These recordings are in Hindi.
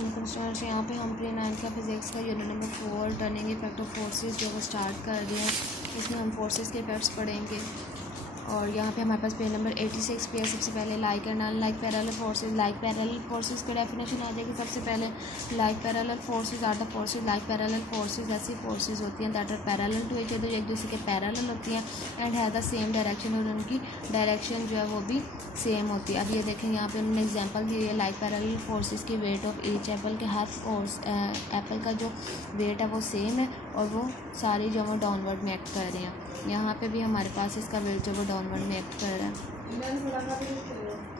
अस्सलाम स्टूडेंट्स, यहाँ पे हम प्री 9 का फिजिक्स का unit number 4 turning effect of forces जो वो स्टार्ट कर रहे हैं। इसमें हम फोर्सेस के इफेक्ट्स पढ़ेंगे और यहाँ पे हमारे पास पेज नंबर 86 पे सबसे पहले like and unlike parallel forces. Like parallel forces की डेफिनेशन आ जाएगी सबसे पहले। Like parallel forces are the forces, like parallel forces ऐसी फोर्सेस होती हैं that are parallel to each other, एक दूसरे के पैरेलल होती हैं एंड है द सेम डायरेक्शन, और उनकी डायरेक्शन जो है वो भी सेम होती है। अब ये देखें यहाँ पे उन्होंने एग्जांपल दी है लाइक पैरेलल फोर्सेस की वेट ऑफ ईच एप्पल के हर एप्पल का जो वेट है वो सेम है और वो सारी जो वो डाउनवर्ड में एक्ट कर रहे हैं। यहाँ पे भी हमारे पास इसका वेट जो वो डाउनवर्ड में एक्ट कर रहा है।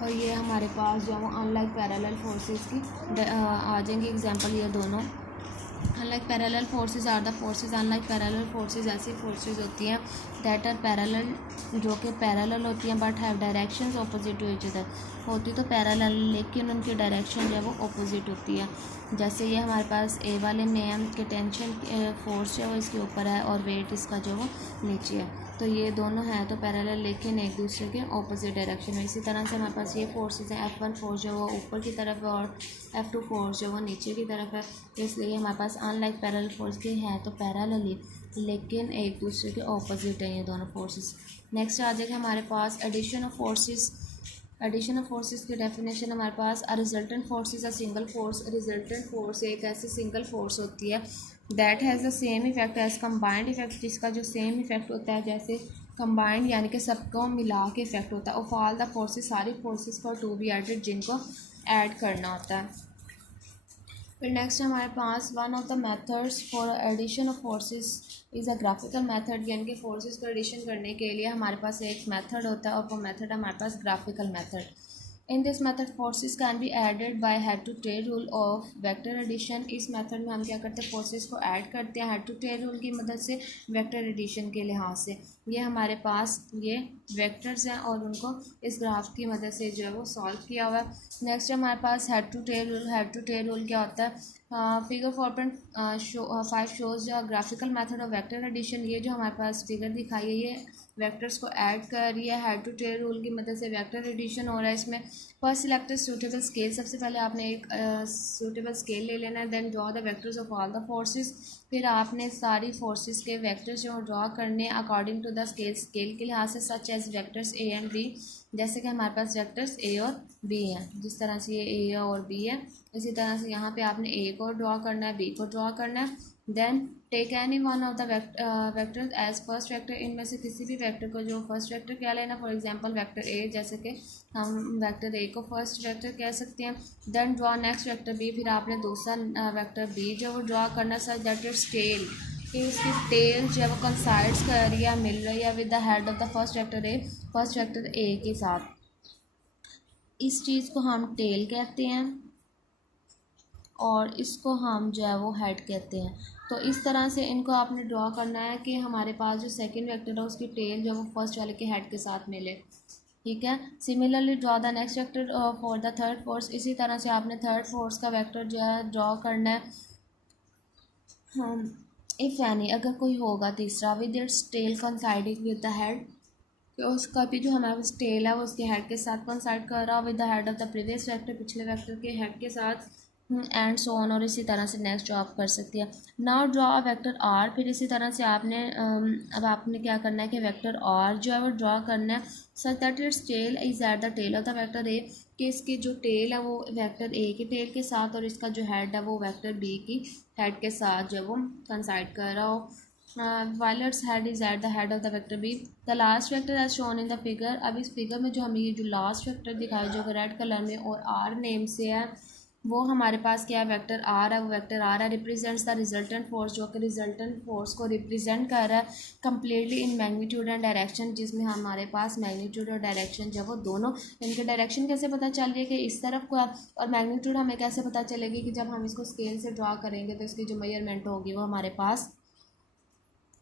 और ये हमारे पास जो वो अनलाइक पैरेलल फोर्सेस की आ जाएंगे एग्जांपल ये दोनों। Unlike parallel forces are the forces, unlike parallel forces ऐसी फोर्सेस होती हैं दैट आर पैरेलल, जो कि पैरेलल होती हैं but have directions opposite to each other, होती तो पैरेलल लेकिन उनकी डायरेक्शन जो है वो ऑपोजिट होती है। जैसे ये हमारे पास ए वाले में है कि टेंशन फोर्स जो है वो इसके ऊपर है और वेट इसका जो वो नीचे है, तो ये दोनों हैं तो पैरेलल लेकिन एक दूसरे के ऑपोजिट डायरेक्शन में। इसी तरह से हमारे पास ये फोर्सेस हैं, F1 फोर्स जो वो ऊपर की तरफ है और F2 फोर्स जो वो नीचे की तरफ है, इसलिए हमारे पास अनलाइक पैरेलल फोर्स के हैं तो पैरेलली लेकिन एक दूसरे के ऑपोजिट हैं ये दोनों फोर्सेस। नेक्स्ट आ जाएगा हमारे पास addition of forces. Addition of forces की डेफिनेशन हमारे पास a resultant force is a single force. Resultant force एक ऐसी सिंगल फोर्स होती है that has the same effect as combined effect, जिसका जो सेम इफेक्ट होता है जैसे कम्बाइंड यानी कि सबको मिला के इफेक्ट होता है। ऑफ ऑल द फोर्सेस, सारी फोर्सेस को टू बी एडेड, जिनको ऐड करना होता है। फिर नेक्स्ट हमारे पास one of the methods for addition of forces is a graphical method, यानी कि फोर्सेस को एडिशन करने के लिए हमारे पास एक मेथड होता है और वो मेथड हमारे पास graphical method. In this method forces can be added by head to tail rule of vector addition. इस मेथड में हम क्या करते हैं, फोर्सेस को ऐड करते हैं हेड टू टेल रूल की मदद से वेक्टर एडिशन के लिहाज से। ये हमारे पास ये वेक्टर्स हैं और उनको इस ग्राफ की मदद से जो है वो सॉल्व किया हुआ है। नेक्स्ट हमारे पास head to tail rule. Head to tail rule क्या होता है, figure 4.5 shows graphical method of vector addition. ये जो हमारे पास फिगर दिखाई है ये वेक्टर्स को ऐड कर रही है, हेड टू टेल रूल की मदद से वेक्टर एडिशन हो रहा है इसमें। फर्स्ट सिलेक्ट सूटेबल स्केल, सबसे पहले आपने एक सूटेबल स्केल ले लेना है, then draw the vectors of all the forces. फिर आपने सारी फोर्सेस के वेक्टर्स जो ड्रॉ करने according to the scale, scale के लिहाज से, such as vectors A and B, जैसे कि हमारे पास वेक्टर्स ए और बी हैं, जिस तरह से ये ए और बी है इसी तरह से यहाँ पे आपने ए को ड्रॉ करना है, बी को ड्रॉ करना है। Then take any one of the vector as first vector, इनमें से किसी भी वेक्टर को जो फर्स्ट वेक्टर क्या लेना, फॉर एग्जांपल वेक्टर ए, जैसे कि हम वेक्टर ए को फर्स्ट वेक्टर कह सकते हैं। Then draw next vector B, फिर आपने दूसरा वेक्टर बी जो वो ड्रॉ करना सच दैट इट्स टेल, कि उसकी टेल जो है वो कंसाइड्स कर रही है, मिल रही है with the head of the first vector A, first vector A के साथ। इस चीज़ को हम टेल कहते हैं और इसको हम जो है वो हेड कहते हैं। तो इस तरह से इनको आपने ड्रॉ करना है कि हमारे पास जो सेकंड वेक्टर है उसकी टेल जो वो फर्स्ट वाले के हेड के साथ मिले, ठीक है। Similarly draw the next vector for the third force, इसी तरह से आपने थर्ड फोर्स का वेक्टर जो है ड्रॉ करना है। इफ़ एनी, अगर कोई होगा तीसरा, with its tail coinciding with the head, तो उसका भी जो हमारे पास टेल है वो उसके हेड के साथ कंसाइड कर रहा हो with the head of the previous vector, पिछले वेक्टर के हेड के साथ, एंड सो ऑन, और इसी तरह से नेक्स्ट जो आप कर सकती है। Now draw a vector R, फिर इसी तरह से आपने अब आपने क्या करना है कि वेक्टर आर जो है वो ड्रॉ करना है such that its tail is at the tail of the vector A, कि इसकी जो टेल है वो वेक्टर ए के टेल के साथ और इसका जो हेड है वो वेक्टर बी की हेड के साथ जो वो कंसाइड कर रहा हो। while its head is at the head of the vector b, the last vector as shown in the figure। अब इस फिगर में जो हमें ये जो लास्ट वेक्टर दिखाया जो कि रेड कलर में और आर नेम से है, वो हमारे पास क्या है, वेक्टर आर है। वो वेक्टर आर है रिप्रेजेंट्स द रिजल्टेंट फोर्स, जो कि रिजल्टेंट फोर्स को रिप्रेजेंट कर रहा है completely in magnitude and direction, जिसमें हमारे पास मैग्नीट्यूड और डायरेक्शन जब वो दोनों, इनके डायरेक्शन कैसे पता चल रही है कि इस तरफ को, और मैग्नीट्यूड हमें कैसे पता चलेगी कि जब हम इसको स्केल से ड्रॉ करेंगे तो इसकी जो मेजरमेंट होगी वो हमारे पास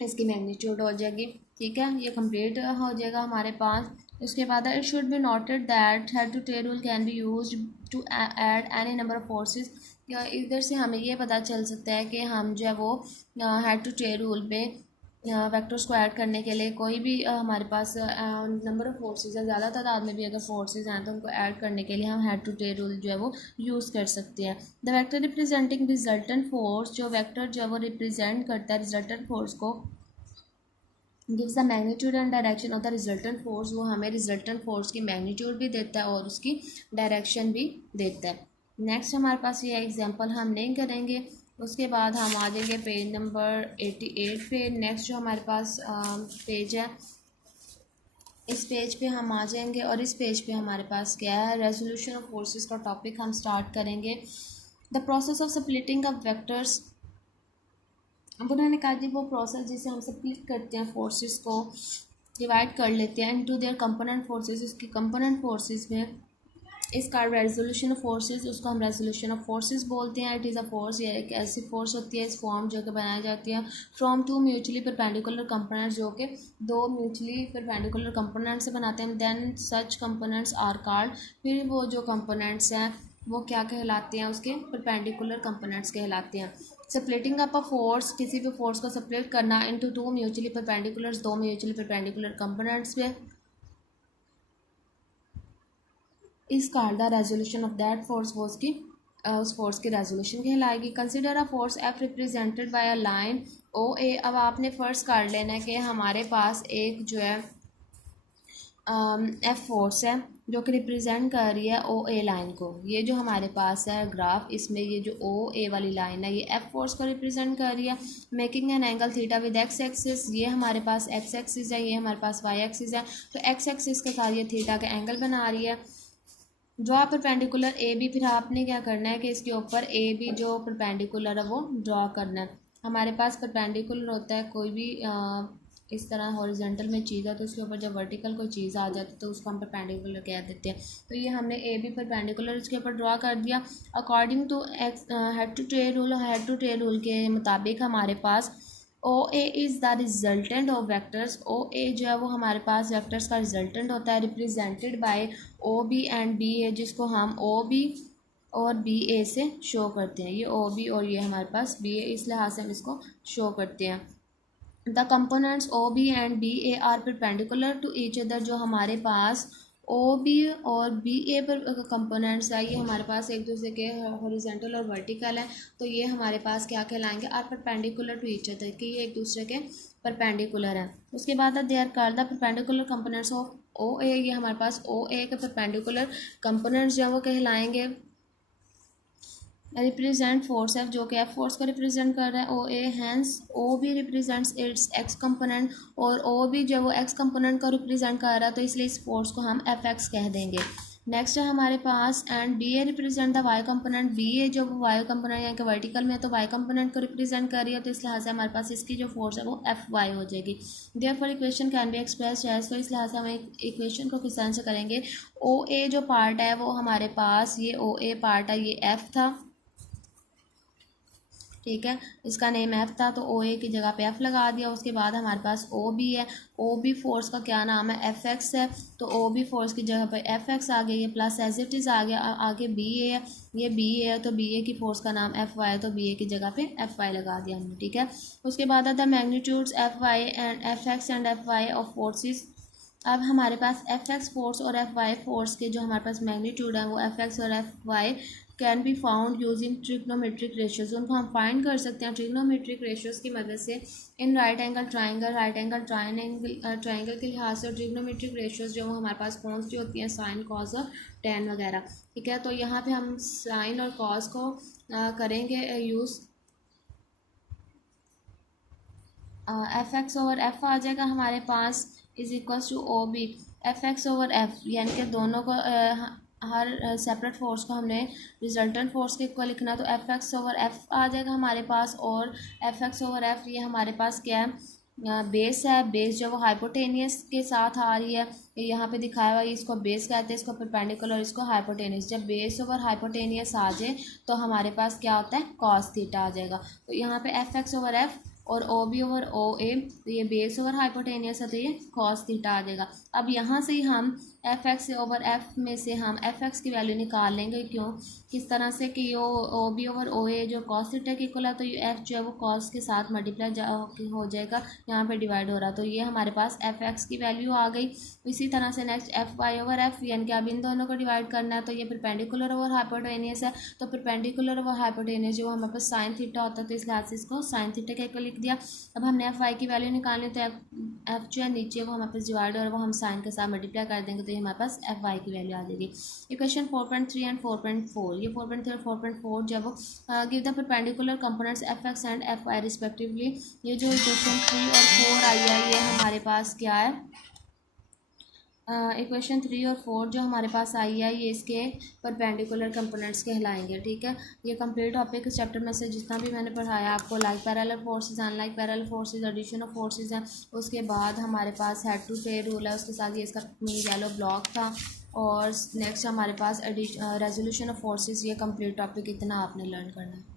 इसकी मैग्नीट्यूड हो जाएगी, ठीक है। ये कंप्लीट हो जाएगा हमारे पास। इसके बाद it should be noted that head to tail rule can be use to add any number of forces. इधर से हमें ये पता चल सकता है कि हम जो है वो हेड टू टेल रूल पे वेक्टर्स को ऐड करने के लिए कोई भी हमारे पास नंबर ऑफ फोर्सेस है, ज़्यादा तादाद में भी अगर फोर्सेस हैं तो उनको ऐड करने के लिए हम हेड टू टेल रूल जो है वो यूज़ कर सकते हैं। The vector representing resultant force, जो वेक्टर जो है वो रिप्रेजेंट करता है रिजल्टेंट फोर्स को, gives the magnitude and direction of the resultant force, वो हमें रिजल्टेंट फोर्स की मैग्नीट्यूड भी देता है और उसकी डायरेक्शन भी देता है। नेक्स्ट हमारे पास ये एग्जांपल हम नहीं करेंगे, उसके बाद हम आ जाएंगे पेज नंबर 88 पे। नेक्स्ट जो हमारे पास पेज है, इस पेज पे हम आ जाएंगे और इस पेज पे हमारे पास क्या है, रेजोल्यूशन ऑफ फोर्सेस का टॉपिक हम स्टार्ट करेंगे। The process of splitting of vectors, अब उन्होंने कहा कि वो प्रोसेस जिसे हम स्प्लिट करते हैं, फोर्सेस को डिवाइड कर लेते हैं इनटू देयर कंपोनेंट फोर्सेस, उसकी कंपोनेंट फोर्सेस में इसका रेजोल्यूशन ऑफ फोर्सेस, उसको हम रेजोल्यूशन ऑफ फोर्सेस बोलते हैं। इट इज़ अ फोर्स, ये एक ऐसी फोर्स होती है इस फॉर्म जो कि बनाई जाती है from two mutually perpendicular components, जो कि दो म्यूचुअली परपेंडिकुलर कंपोनेंट्स से बनाते हैं। Then such components are called, फिर वो जो कंपोनेंट्स हैं वो क्या कहलाते हैं, उसके परपेंडिकुलर कंपोनेंट्स कहलाते हैं। स्प्लिटिंग अप अ फोर्स, किसी भी फोर्स को स्प्लिट करना इनटू टू म्यूचुअली परपेंडिकुलर, दो म्यूचुअली परपेंडिकुलर कंपोनेंट्स पे, is called the resolution of that force, वो उसकी उस फोर्स की रेजोल्यूशन कहलाएगी। Consider a force F represented by a line O A. अब आपने फर्स्ट कर लेना है कि हमारे पास एक जो है एफ फोर्स है जो कि रिप्रेजेंट कर रही है ओ ए लाइन को। ये जो हमारे पास है ग्राफ, इसमें ये जो ओ ए वाली लाइन है ये एफ फोर्स को रिप्रेजेंट कर रही है, making an angle theta with x axis. ये हमारे पास एक्स एक्सिस है, ये हमारे पास वाई एक्सिस है, तो एक्स एक्सिस के साथ ये थीटा का एंगल बना रही है। ड्रॉ परपेंडिकुलर ए बी, फिर आपने क्या करना है कि इसके ऊपर ए बी जो परपेंडिकुलर है वो ड्रॉ करना है। हमारे पास परपेंडिकुलर होता है कोई भी इस तरह हॉरिजॉन्टल में चीज़ है तो उसके ऊपर जब वर्टिकल कोई चीज़ आ जाती है तो उसको हम परपेंडिकुलर कह देते हैं। तो ये हमने ए बी परपेंडिकुलर इसके ऊपर ड्रॉ कर दिया। According to head to tail rule, head to tail rule के मुताबिक हमारे पास O A is the resultant of vectors. O A जो है वो हमारे पास वेक्टर्स का रिजल्टेंट होता है, represented by O B and B A, जिसको हम ओ बी और बी ए से शो करते हैं। ये ओ बी और ये हमारे पास बी ए, इस लिहाज से हम इसको शो करते हैं। The components O B and B A are perpendicular to each other, जो हमारे पास ओ बी और बी ए पर कंपोनेंट्स है ये हमारे पास एक दूसरे के हॉरिजॉन्टल और वर्टिकल है, तो ये हमारे पास क्या कहलाएंगे, are perpendicular to each other, कि ये एक दूसरे के परपेंडिकुलर हैं। उसके बाद they are called the perpendicular components of O A, ये हमारे पास ओ ए के परपेंडिकुलर कंपोनेंट्स जो है वो कहलाएंगे। रिप्रेजेंट फोर्स एफ, जो कि एफ फोर्स को रिप्रेजेंट कर रहा है O A, hence O B represents its X component, और ओ बी जो वो एक्स कंपोनेंट को रिप्रेजेंट कर रहा है तो इसलिए इस फोर्स को हम एफ एक्स कह देंगे। नेक्स्ट है हमारे पास and B A represent the Y component, B A जो वाई कंपोनेंट यानी कि वर्टिकल में है तो वाई कंपोनेंट को रिप्रेजेंट कर रही है, तो इस लिहाज से हमारे पास इसकी जो फोर्स है वो एफ वाई हो जाएगी। Therefore equation can be express as, तो इस लिहाज से हम एक इक्वेशन को किस तरह से करेंगे, ओ ए जो पार्ट है वो हमारे पास ये ओ ए पार्ट है ये एफ था, ठीक है, इसका नेम एफ था तो ओ ए की जगह पे एफ लगा दिया। उसके बाद हमारे पास ओ बी है, ओ बी फोर्स का क्या नाम है, एफ एक्स है, तो ओ बी फोर्स की जगह पे एफ एक्स आ गया, ये प्लस एज इट इज़ आ गया। आगे बी ए है, ये बी ए है तो बी ए की फोर्स का नाम एफ वाई है, तो बी ए की जगह पे एफ वाई लगा दिया हमने, ठीक है। उसके बाद आता है magnitudes F Y and F X and F Y of forces. अब हमारे पास एफ एक्स फोर्स और एफ वाई फोर्स के जो हमारे पास मैग्नीट्यूड है वो एफ एक्स और F Y can be found using trigonometric ratios, उनको हम फाइंड कर सकते हैं ट्रिग्नोमेट्रिक रेशियोज की मदद से। In right angle triangle, right angle triangle के लिहाज से ट्रिग्नोमेट्रिक रेशियोज जो हमारे पास कौन सी होती हैं, साइन कॉस और टेन वगैरह, ठीक है। तो यहाँ पे हम साइन और कॉस को करेंगे use, F X over F आ जाएगा हमारे पास is equals to O B F X over F, यानी कि दोनों को हर सेपरेट फोर्स को हमने रिजल्टेंट फोर्स के इक्वल लिखना, तो एफ एक्स ओवर एफ आ जाएगा हमारे पास। और एफ एक्स ओवर एफ ये हमारे पास क्या है, बेस है, बेस जो वो हाइपोटेनियस के साथ आ रही है, यहाँ पे दिखाया हुआ है, इसको बेस कहते हैं, इसको परपेंडिकुलर, इसको हाइपोटेनियस। जब बेस ओवर हाइपोटेनियस आ जाए तो हमारे पास क्या होता है, कॉस थीटा आ जाएगा। तो यहाँ पे एफ एक्स ओवर एफ और ओ बी ओवर ओ ए, तो ये बेस ओवर हाइपोटेनियस है तो ये कॉस थीटा आ जाएगा। अब यहाँ से ही हम एफ एक्स ओवर एफ में से हम एफ एक्स की वैल्यू निकाल लेंगे। क्यों, किस तरह से कि यो O B over O A जो कॉस थीटा के इक्वल है, तो ये एफ जो है वो कॉस के साथ मल्टीप्लाई हो जाएगा, यहाँ पे डिवाइड हो रहा, तो ये हमारे पास एफ एक्स की वैल्यू आ गई। इसी तरह से next F Y over F, यानी कि अब इन दोनों को डिवाइड करना है, तो ये परपेंडिकुलर ओवर हाइपोटेनियस है, तो परपेंडिकुलर ओवर हाइपोटेनियस जो हमारे पास साइन थीटा होता है, तो इस लिहाज से इसको साइन थीटा के इक्वल लिख दिया। अब हमने एफ वाई की वैल्यू निकालनी, तो एफ जो है नीचे वो हमारे पास डिवाइड और वो हम साइन के साथ मल्टीप्लाई कर देंगे, तो ये हमारे पास एफ वाई की वैल्यू आ जाएगी। इक्वेशन 4.3 एंड 4.4, ये 4.3 और 4.4 जब वो give the perpendicular components F X and F Y respectively, ये जो इक्वेशन 3 और 4 आई है ये हमारे पास क्या है, इक्वेशन 3 और 4 जो हमारे पास आई है ये इसके परपेंडिकुलर कंपोनेंट्स कहलाएंगे। ठीक है, ये कंप्लीट टॉपिक इस चैप्टर में से जितना भी मैंने पढ़ाया आपको, like parallel forces, unlike parallel forces, addition of forces हैं, उसके बाद हमारे पास हेड टू टेल रूल है, उसके साथ ये इसका येलो ब्लॉक था, और नेक्स्ट हमारे पास रेजोल्यूशन ऑफ फोर्सेस, ये कंप्लीट टॉपिक इतना आपने लर्न करना है।